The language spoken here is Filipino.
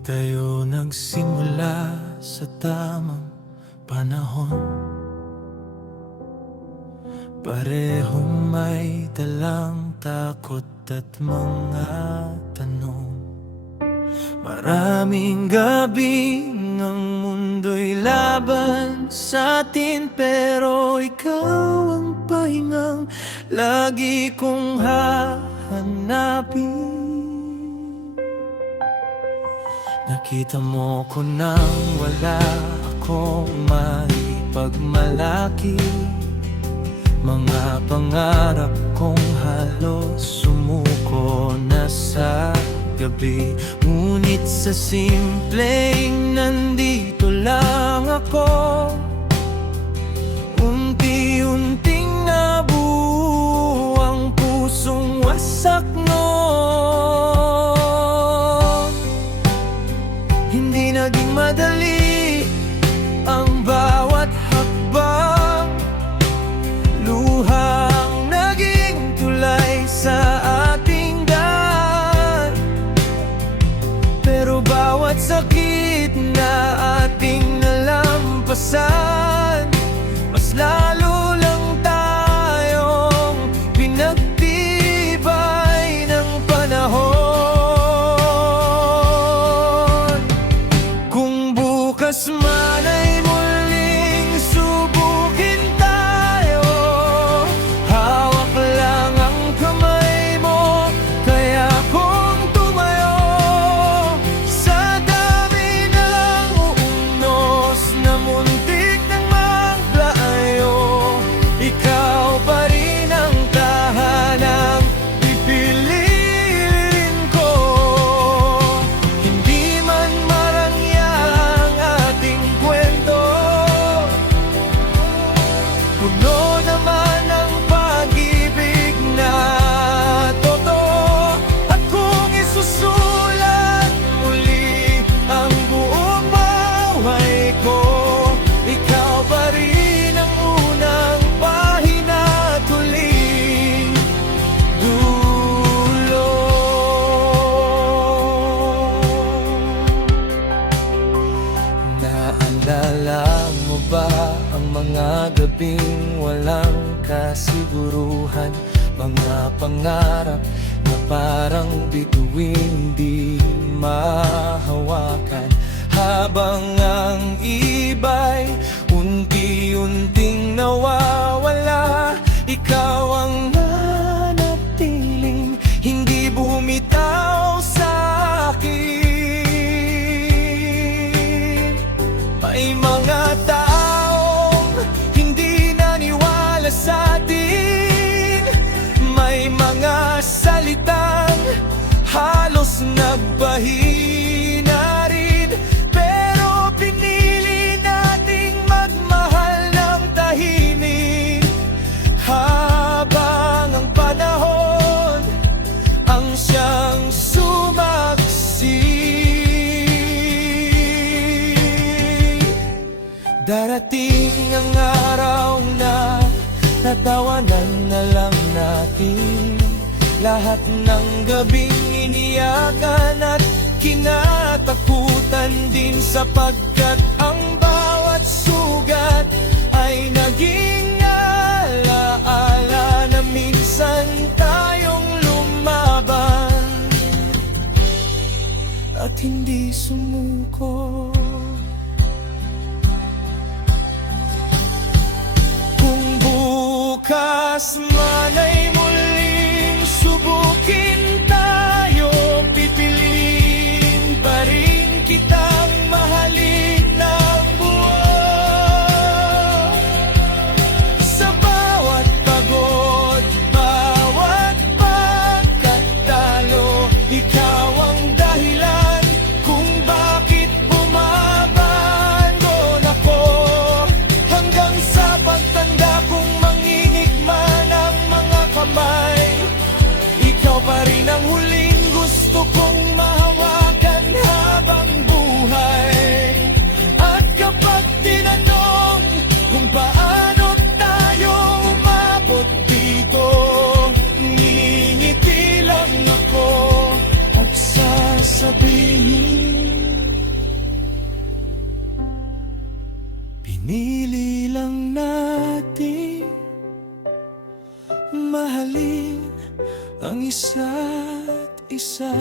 tayo nagsimula sa tamang panahon. Parehong may dalang takot at mga tanong. Maraming gabi ng mundo'y laban sa atin, pero ikaw ang pahingang lagi kong hahanapin. Nakita mo ko nang wala akong maipagmalaki. Mga pangarap kong halos sumuko na sa gabi. Ngunit sa simpleng nandito lang ako, unti-unting nabuo ang pusong wasak noon. Hindi naging madali ang bawat hakbang, luhang naging tulay sa ating daan. Pero bawat sakit na ating nalampasan, mas lalo lang tayong pinagtibay ng panahon. Kung bukas man ay muling subukin tayo, hawak lang ang kamay mo, kaya kung tumayo sa dami ng uunos na muntik ng maglayo, ikaw pa rin ang tahanang pipiliin ko. Hindi man marangya ang ating kwento, puno naman ang pag-ibig na totoo. At kung isusulat muli ang buong buhay ko, ikaw pa rin ang unang pahina at huling dulo. Naalala mo ba ang mga gabing walang kasiguruhan? Mga pangarap na parang bituin di mahawakan, habang ang iba'y unti-unting nawawala. Ikaw ang nanatiling hindi bumitaw sa akin. May mga taong hindi naniwala sa atin, may mga salitang halos nagpahina rin, pero pinili nating magmahal ng tahimik habang ang panahon ang siyang sumaksi. Darating ang araw na tatawanan na lang natin lahat ng gabing iniyakan at kinatakutan din, sapagkat ang bawat sugat ay naging alaala na minsan tayong lumaban at hindi sumuko. Kung bukas man ay muling subukin tayo, pipiliin pa rin kitang mahalin ng buo. Sa bawat pagod, bawat pagkatalo, ikaw ang dahilan kung bakit bumabangon ako. Hanggang sa pagtanda kong manginig man ang isa't isa.